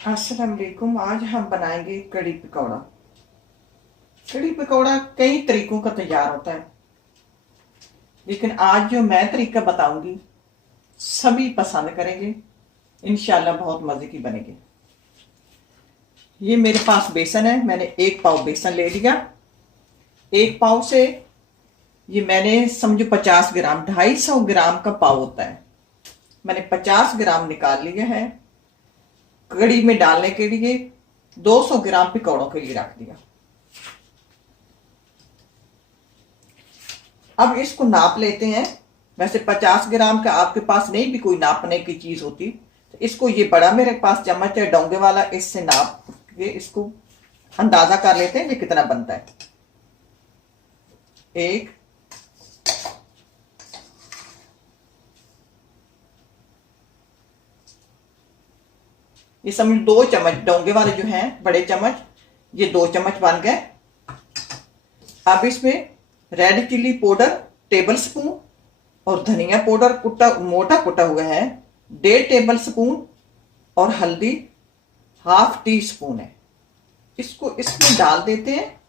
अस्सलाम वालेकुम। आज हम बनाएंगे कड़ी पकौड़ा। कड़ी पकौड़ा कई तरीकों का तैयार होता है, लेकिन आज जो मैं तरीका बताऊंगी सभी पसंद करेंगे। इंशाल्लाह बहुत मजे की बनेगी। ये मेरे पास बेसन है, मैंने 1 पाव बेसन ले लिया। 1 पाव से ये मैंने समझो 50 ग्राम, 250 ग्राम का पाव होता है, मैंने 50 ग्राम निकाल लिया है। कड़ी में डालने के लिए 200 ग्राम पकौड़ों के लिए रख दिया। अब इसको नाप लेते हैं। वैसे 50 ग्राम का आपके पास नहीं भी कोई नापने की चीज होती तो इसको, ये बड़ा मेरे पास चम्मच है डोंगे वाला, इससे नाप के इसको अंदाजा कर लेते हैं ये कितना बनता है। एक, ये समझ 2 चम्मच डोंगे वाले जो हैं बड़े चम्मच, ये 2 चम्मच बन गए। अब इसमें red chilli powder table spoon और धनिया पाउडर कुटा मोटा कुटा हुआ है 1.5 टेबल स्पून और हल्दी 1/2 टी स्पून है। इसको इसमें डाल देते हैं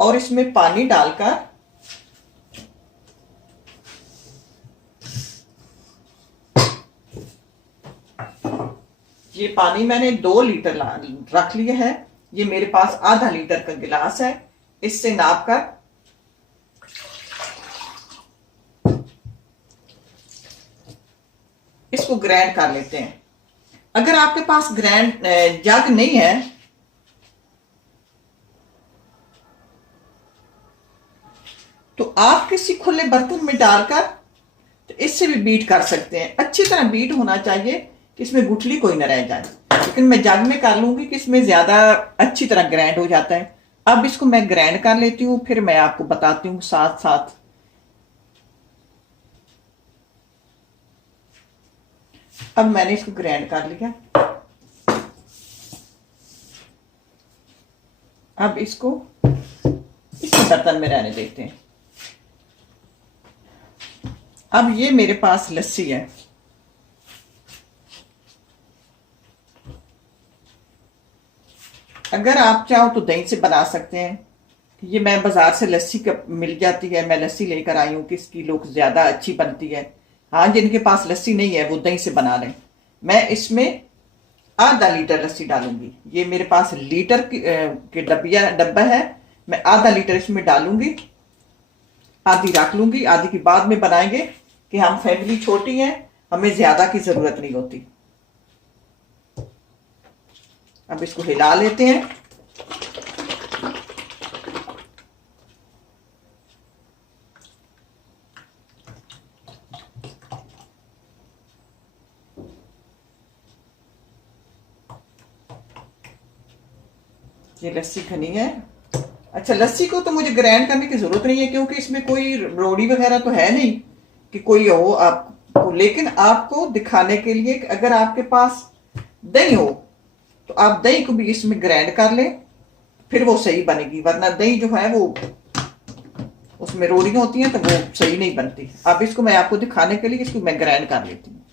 और इसमें पानी डालकर ये पानी मैंने 2 लीटर रख लिया है। ये मेरे पास आधा लीटर का गिलास है, इससे नाप कर इसको ग्राइंड कर लेते हैं। अगर आपके पास ग्राइंड जग नहीं है तो आप किसी खुले बर्तन में डालकर तो इससे भी बीट कर सकते हैं। अच्छी तरह बीट होना चाहिए कि इसमें गुठली कोई ना रह जाए, लेकिन मैं जग में कर लूंगी कि इसमें ज्यादा अच्छी तरह ग्राइंड हो जाता है। अब इसको मैं ग्राइंड कर लेती हूँ, फिर मैं आपको बताती हूँ साथ साथ। अब मैंने इसको ग्राइंड कर लिया। अब इसको इस बर्तन में रहने देते हैं। अब ये मेरे पास लस्सी है, अगर आप चाहो तो दही से बना सकते हैं। ये मैं बाजार से लस्सी मिल जाती है, मैं लस्सी लेकर आई हूँ कि इसकी लोग ज्यादा अच्छी बनती है। हाँ, जिनके पास लस्सी नहीं है वो दही से बना लें। मैं इसमें आधा लीटर लस्सी डालूंगी। ये मेरे पास लीटर के डब्बा है, मैं आधा लीटर इसमें डालूंगी। आधी रख लूंगी, आधी की बाद में बनाएंगे कि हम फैमिली छोटी है, हमें ज्यादा की जरूरत नहीं होती। अब इसको हिला लेते हैं। ये लस्सी घनी है। अच्छा, लस्सी को तो मुझे ग्राइंड करने की जरूरत नहीं है क्योंकि इसमें कोई रोड़ी वगैरह तो है नहीं कि कोई हो आपको, लेकिन आपको दिखाने के लिए कि अगर आपके पास दही हो तो आप दही को भी इसमें ग्राइंड कर लें, फिर वो सही बनेगी। वरना दही जो है वो उसमें रोड़ियां होती हैं तो वो सही नहीं बनती। अब इसको मैं आपको दिखाने के लिए इसको मैं ग्राइंड कर लेती हूँ।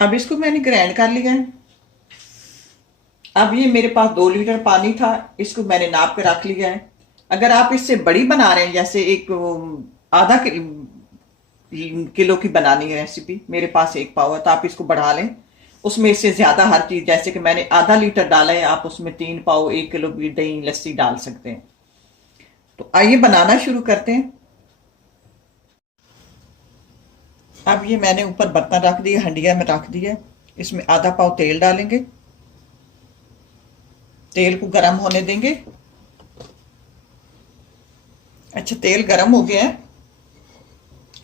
अब इसको मैंने ग्राइंड कर लिया है। अब ये मेरे पास 2 लीटर पानी था, इसको मैंने नाप के रख लिया है। अगर आप इससे बड़ी बना रहे हैं, जैसे एक आधा किलो की बनानी है रेसिपी, मेरे पास 1 पाव है, तो आप इसको बढ़ा लें। उसमें इससे ज्यादा हर चीज, जैसे कि मैंने आधा लीटर डाला है, आप उसमें 3 पाव 1 किलो की दही लस्सी डाल सकते हैं। तो आइए बनाना शुरू करते हैं। अब ये मैंने ऊपर बर्तन रख दिया, हंडिया में रख दिया। इसमें आधा पाव तेल डालेंगे, तेल को गर्म होने देंगे। अच्छा, तेल गर्म हो गया है।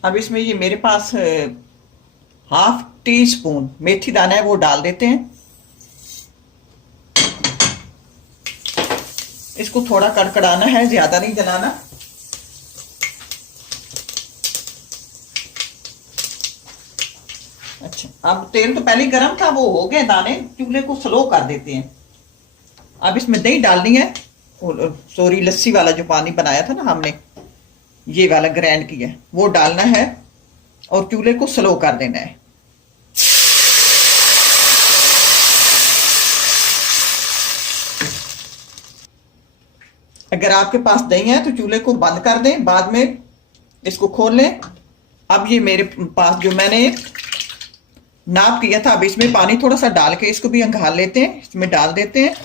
अब इसमें ये मेरे पास 1/2 टी स्पून मेथी दाना है, वो डाल देते हैं। इसको थोड़ा कड़कड़ाना है, ज्यादा नहीं जलाना। अच्छा, अब तेल तो पहले ही गर्म था, वो हो गए दाने। चूल्हे को स्लो कर देते हैं। अब इसमें दही डालनी है, सॉरी लस्सी वाला जो पानी बनाया था ना हमने, ये वाला ग्राइंड किया है वो डालना है और चूल्हे को स्लो कर देना है। अगर आपके पास दही है तो चूल्हे को बंद कर दें, बाद में इसको खोल लें। अब ये मेरे पास जो मैंने नाप किया था, अब इसमें पानी थोड़ा सा डाल के इसको भी अंगाल लेते हैं, इसमें डाल देते हैं।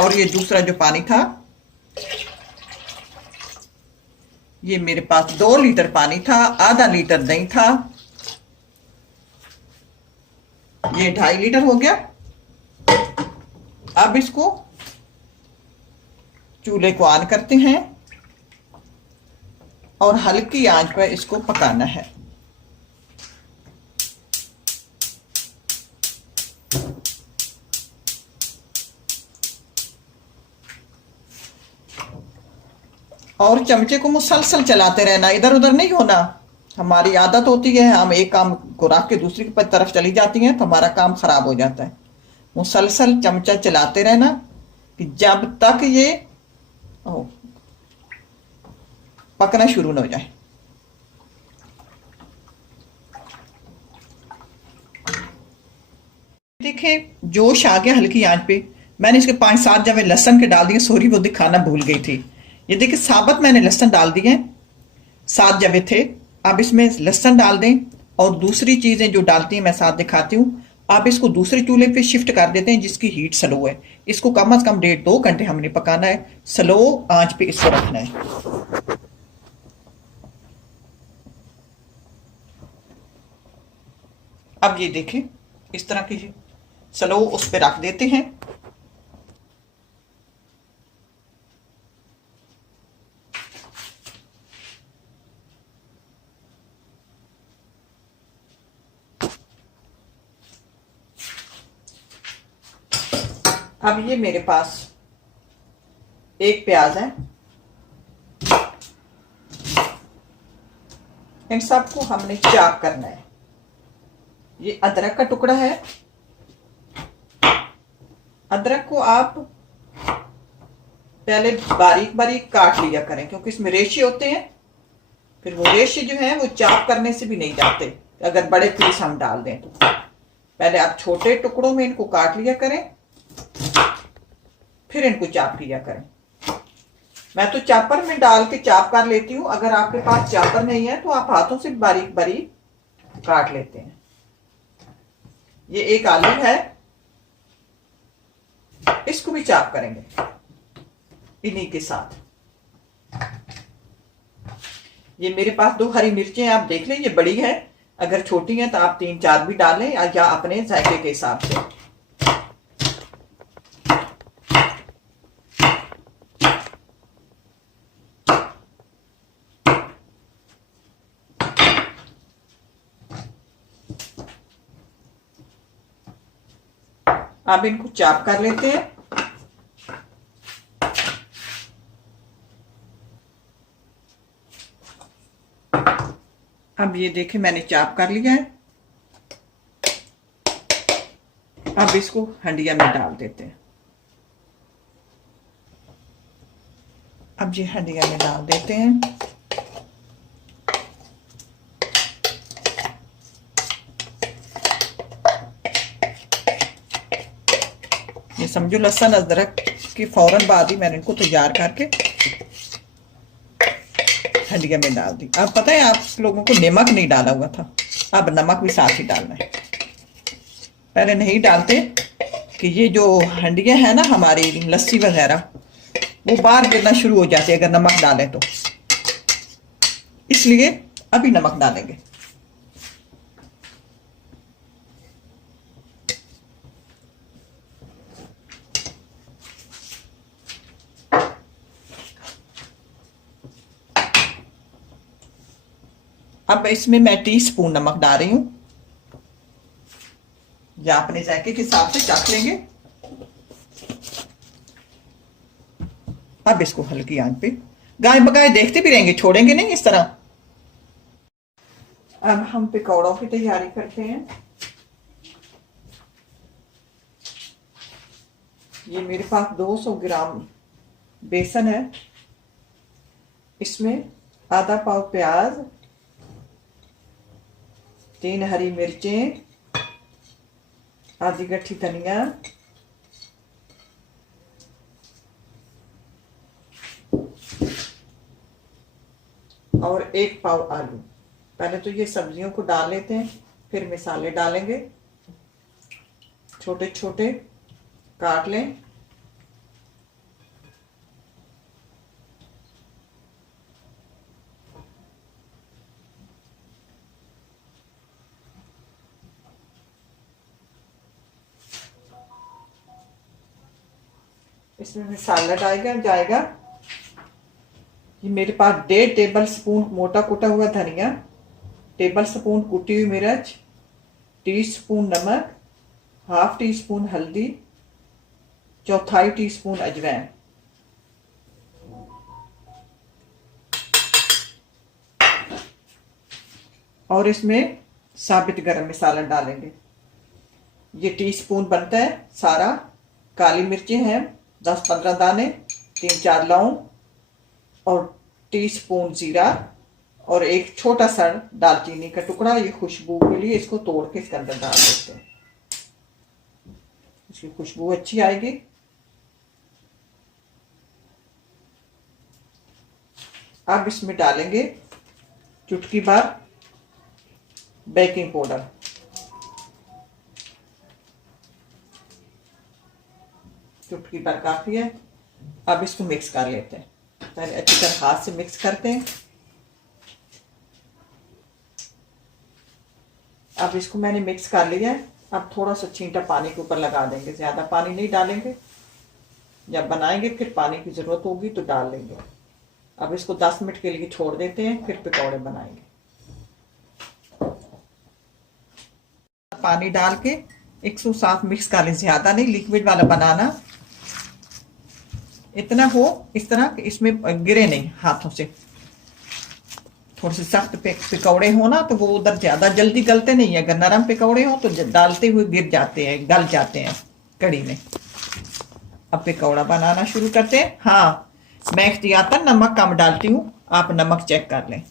और ये दूसरा जो पानी था, ये मेरे पास 2 लीटर पानी था, आधा लीटर दही था, ये 2.5 लीटर हो गया। अब इसको चूल्हे को ऑन करते हैं और हल्की आंच पर इसको पकाना है। और चमचे को मुसलसल चलाते रहना, इधर उधर नहीं होना। हमारी आदत होती है, हम एक काम को रख के दूसरी तरफ चली जाती हैं तो हमारा काम खराब हो जाता है। मुसलसल चमचा चलाते रहना कि जब तक ये पकना शुरू न हो जाए। देखिए जोश आ गया हल्की आंच पे। मैंने इसके 5-7 जवे लहसुन के डाल दिए, सॉरी वो दिखाना भूल गई थी। ये देखिए साबुत मैंने लहसुन डाल दिए, 7 जवे थे। अब इसमें लहसुन डाल दें और दूसरी चीजें जो डालती हैं मैं साथ दिखाती हूँ। आप इसको दूसरे चूल्हे पे शिफ्ट कर देते हैं जिसकी हीट स्लो है। इसको कम से कम 1.5-2 घंटे हमने पकाना है, स्लो आंच पे इसको रखना है। अब ये देखें इस तरह की स्लो उस पे रख देते हैं। अब ये मेरे पास एक प्याज है, इन सबको हमने चॉप करना है। ये अदरक का टुकड़ा है, अदरक को आप पहले बारीक बारीक काट लिया करें क्योंकि इसमें रेशे होते हैं, फिर वो रेशे जो हैं वो चॉप करने से भी नहीं जाते अगर बड़े पीस हम डाल दें तो। पहले आप छोटे टुकड़ों में इनको काट लिया करें, फिर इनको चॉप किया करें। मैं तो चॉपर में डाल के चॉप कर लेती हूं, अगर आपके पास चॉपर नहीं है तो आप हाथों से बारीक बारीक काट लेते हैं। ये एक आलू है, इसको भी चॉप करेंगे इन्हीं के साथ। ये मेरे पास 2 हरी मिर्चें आप देख लें, ये बड़ी है, अगर छोटी है तो आप 3-4 भी डालें या अपने जायके के हिसाब से। अब इनको चॉप कर लेते हैं। अब ये देखें मैंने चॉप कर लिया है। अब इसको हंडिया में डाल देते हैं। अब ये हंडिया में डाल देते हैं। ये समझो लहसुन अदरक के फौरन बाद ही मैंने इनको तैयार करके हंडिया में डाल दी। अब पता है आप लोगों को नमक नहीं डाला हुआ था, अब नमक भी साथ ही डालना है। पहले नहीं डालते कि ये जो हंडिया है ना हमारी लस्सी वगैरह वो बाहर गिरना शुरू हो जाती है अगर नमक डालें तो, इसलिए अभी नमक डालेंगे। अब इसमें मैं टीस्पून नमक डाल रही हूं, या अपने जायके के हिसाब से चख लेंगे। अब इसको हल्की आंच पे गाय बगाए देखते भी रहेंगे, छोड़ेंगे नहीं इस तरह। अब हम पकौड़ों की तैयारी करते हैं। ये मेरे पास 200 ग्राम बेसन है। इसमें आधा पाव प्याज, 3 हरी मिर्चें, आधी गट्ठी धनिया, और 1 पाव आलू। पहले तो ये सब्जियों को डाल लेते हैं, फिर मसाले डालेंगे। छोटे छोटे काट लें। इसमें मसाला जाएगा। ये मेरे पास 1.5 टेबल स्पून मोटा कुटा हुआ धनिया, टेबल स्पून कुटी हुई मिर्च, टीस्पून नमक, हाफ टी स्पून हल्दी, 1/4 टीस्पून अजवाइन। और इसमें साबित गरम मसाला डालेंगे। ये टीस्पून बनता है सारा। काली मिर्चें हैं 10-15 दाने, 3-4 लौंग, और टीस्पून जीरा, और एक छोटा सा दालचीनी का टुकड़ा। ये खुशबू के लिए इसको तोड़ के इसके अंदर डाल देते हैं, इसकी खुशबू अच्छी आएगी। अब इसमें डालेंगे चुटकी भर बेकिंग पाउडर। चुटकी भर काफी है। अब इसको मिक्स कर लेते हैं। पहले अच्छी तरह हाथ से मिक्स करते हैं। अब इसको मैंने मिक्स कर लिया है। अब थोड़ा सा छींटा पानी के ऊपर लगा देंगे, ज्यादा पानी नहीं डालेंगे। जब बनाएंगे फिर पानी की जरूरत होगी तो डाल लेंगे। अब इसको 10 मिनट के लिए छोड़ देते हैं, फिर पकौड़े बनाएंगे। पानी डाल के 107 मिक्स कर लें, ज्यादा नहीं, लिक्विड वाला बनाना। इतना हो इस तरह कि इसमें गिरे नहीं हाथों से। थोड़े से सख्त पकौड़े हो ना तो वो उधर ज्यादा जल्दी गलते नहीं है। अगर नरम पकौड़े हो तो डालते हुए गिर जाते हैं, गल जाते हैं कड़ी में। अब पकौड़ा बनाना शुरू करते हैं। हाँ, मैं एहतियातन नमक कम डालती हूँ, आप नमक चेक कर लें।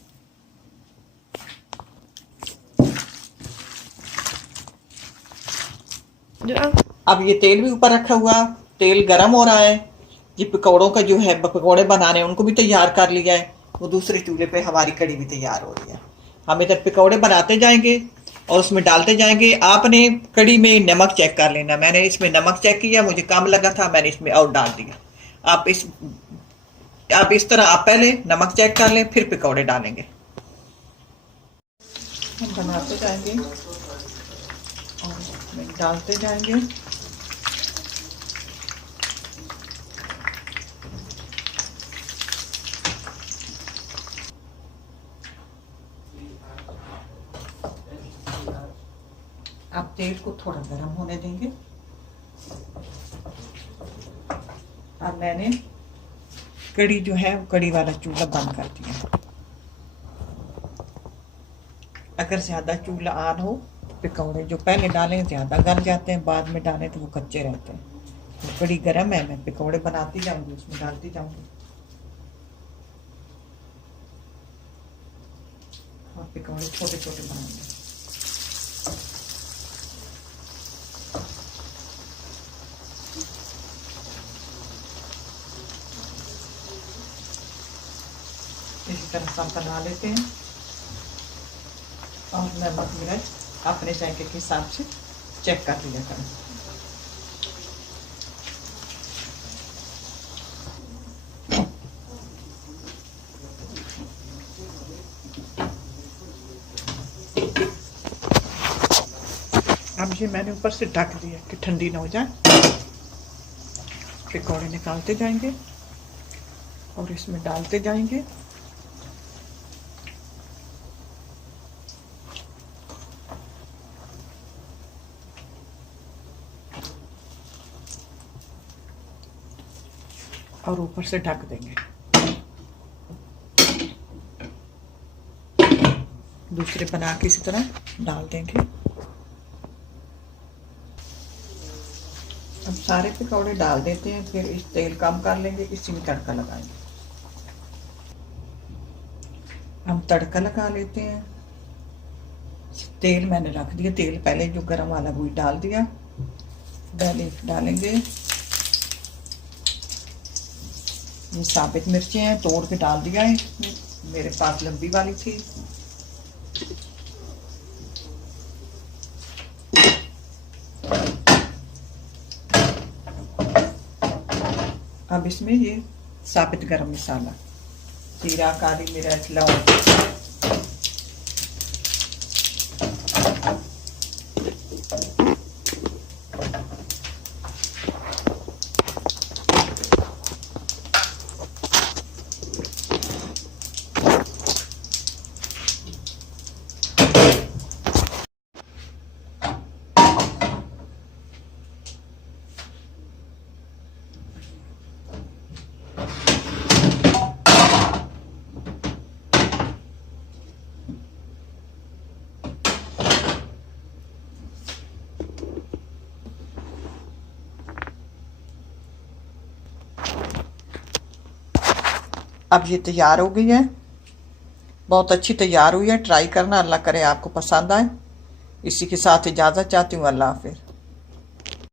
अब ये तेल भी ऊपर रखा हुआ, तेल गरम हो रहा है। ये पकौड़ों का जो है, पकौड़े बनाने उनको भी तैयार कर लिया है। वो दूसरे चूल्हे पे हमारी कड़ी भी तैयार हो रही है। हम इधर पकौड़े बनाते जाएंगे और उसमें डालते जाएंगे। आपने कड़ी में नमक चेक कर लेना। मैंने इसमें नमक चेक किया, मुझे कम लगा था, मैंने इसमें और डाल दिया। आप इस तरह आप पहले नमक चेक कर लें, फिर पकौड़े डालेंगे। हम बनाते जाएंगे और इसमें डालते जाएंगे। आप तेल को थोड़ा गर्म होने देंगे। अब मैंने कड़ी जो है वो कड़ी वाला चूल्हा बंद कर दिया। अगर ज्यादा चूल्हा ऑन हो, पकौड़े जो पहले डालें ज्यादा गल जाते हैं, बाद में डालें तो वो कच्चे रहते हैं। तो कड़ी गर्म है, मैं पकौड़े बनाती जाऊंगी, उसमें डालती जाऊंगी। और पकौड़े छोटे छोटे बनाएंगे। इसी तरह सब बना लेते हैं और नमक मिर्च अपने जायके के हिसाब से चेक कर लिया करें। अब ये मैंने ऊपर से ढक दिया कि ठंडी ना हो जाए। पकौड़े निकालते जाएंगे और इसमें डालते जाएंगे। और ऊपर से ढक देंगे। दूसरे बना के इसी तरह डाल देंगे। अब सारे पकौड़े डाल देते हैं, फिर इस तेल कम कर लेंगे, इसी में तड़का लगाएंगे। हम तड़का लगा लेते हैं। तेल मैंने रख दिया, तेल पहले जो गरम वाला वही डाल दिया। डालेंगे ये साबित मिर्चें हैं, तोड़ के डाल दिया है, मेरे पास लंबी वाली थी। अब इसमें ये साबित गरम मसाला, जीरा, काली मिर्च, लौंग, अब ये तैयार हो गई है, बहुत अच्छी तैयार हुई है। ट्राई करना, अल्लाह करे आपको पसंद आए। इसी के साथ इजाज़त चाहती हूँ, अल्लाह हाफिज़।